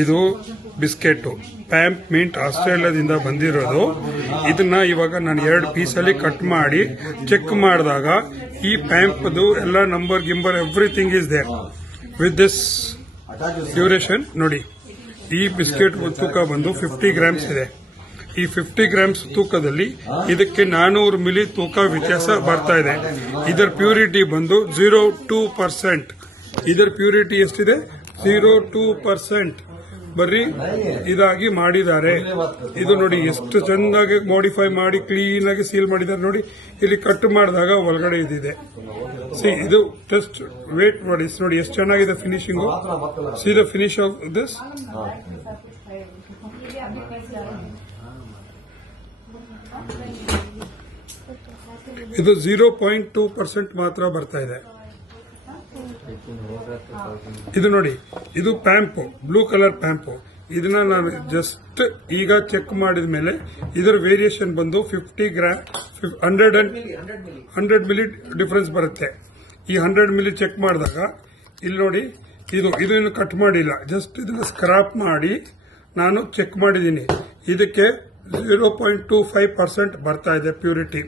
ಇದು biscuit ಪ್ಯಾಂಪ್ mint ಆಸ್ಟ್ರೇಲಿಯಾದಿಂದ ಬಂದಿರೋದು. ಇದನ್ನ ಇವಾಗ ನಾನು 2 ಪೀಸಲ್ಲಿ ಕಟ್ ಮಾಡಿ ಚೆಕ್ ಮಾಡಿದಾಗ ಈ ಪ್ಯಾಂಪ್ದು ಎಲ್ಲ ನಂಬರ್ ಗಿಂಬರ್ everything is there with this duration. ನೋಡಿ, ಈ ಬಿಸ್ಕೆಟ್ ತೂಕ ಬಂದು 50 ಗ್ರಾಮ್ಸ್ ಇದೆ. ಈ 50 ಗ್ರಾಮ್ಸ್ ತೂಕದಲ್ಲಿ ಇದಕ್ಕೆ 400 ಮಿಲಿ ತೂಕ ವ್ಯತ್ಯಾಸ ಬರ್ತಾ ಇದೆ. ಇದರ ಪ್ಯೂರಿಟಿ ಬಂದು 0.2%. ಇದರ ಪ್ಯೂರಿಟಿ ಎಷ್ಟಿದೆ? 0.2%. ಬರ್ರಿ ಇದಾಗಿ ಮಾಡಿದ್ದಾರೆ. ಇದು ನೋಡಿ ಎಷ್ಟು ಚೆಂದಾಗಿ ಮಾಡಿಫೈ ಮಾಡಿ ಕ್ಲೀನ್ ಆಗಿ ಸೀಲ್ ಮಾಡಿದ್ದಾರೆ. ನೋಡಿ, ಇಲ್ಲಿ ಕಟ್ ಮಾಡಿದಾಗ ಒಳಗಡೆ ಇದಿದೆ. ಸಿ, ಇದು ಟೆಸ್ಟ್ ವೇಟ್ ಮಾಡಿ ನೋಡಿ ಎಷ್ಟು ಚೆನ್ನಾಗಿದೆ finishing. See the finish of this. ಇದು 0.2% ಮಾತ್ರ ಬರ್ತಾ ಇದೆ. ಇದು ನೋಡಿ, ಇದು ಪ್ಯಾಂಪು, ಬ್ಲೂ ಕಲರ್ ಪ್ಯಾಂಪು. ಇದನ್ನ ನಾನು ಜಸ್ಟ್ ಈಗ ಚೆಕ್ ಮಾಡಿದ ಮೇಲೆ ಇದರ ವೇರಿಯೇಷನ್ ಬಂದು 50 ಗ್ರಾಮ್ 100 ಮಿಲಿ ಡಿಫರೆನ್ಸ್ ಬರುತ್ತೆ. ಈ 100 ಮಿಲಿ ಚೆಕ್ ಮಾಡಿದಾಗ ಇಲ್ಲಿ ನೋಡಿ, ಇದನ್ನು ಕಟ್ ಮಾಡಿಲ್ಲ, ಜಸ್ಟ್ ಇದನ್ನ ಸ್ಕ್ರಾಪ್ ಮಾಡಿ ನಾನು ಚೆಕ್ ಮಾಡಿದ್ದೀನಿ. ಇದಕ್ಕೆ 0.25% ಬರ್ತಾ ಇದೆ ಪ್ಯೂರಿಟಿ.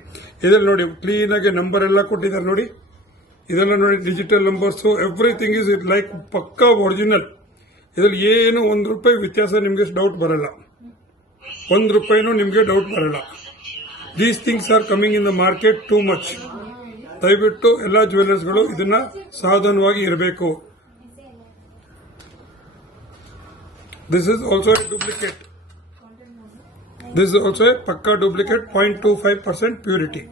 ಇದರಲ್ಲಿ ನೋಡಿ ಕ್ಲೀನ್ ಆಗಿ ನಂಬರ್ ಎಲ್ಲ ಕೊಟ್ಟಿದ್ದಾರೆ. ನೋಡಿ, ಇದೆಲ್ಲ ನೋಡಿ digital numbers, everything is it like ಪಕ್ಕಾ ಒರಿಜಿನಲ್. ಇದರಲ್ಲಿ ಏನು ₹1 ವ್ಯತ್ಯಾಸ ನಿಮಗೆ ಡೌಟ್ ಬರಲ್ಲ. ₹1 ನಿಮಗೆ ಡೌಟ್ ಬರಲ್ಲ. These things are coming in the market too much. ದಯವಿಟ್ಟು ಎಲ್ಲಾ ಜ್ಯುವೆಲರ್ಸ್ಗಳು ಇದನ್ನ ಸಾವಧಾನವಾಗಿ ಇರಬೇಕು. This is also A duplicate. This is also a pakka duplicate 0.25% purity.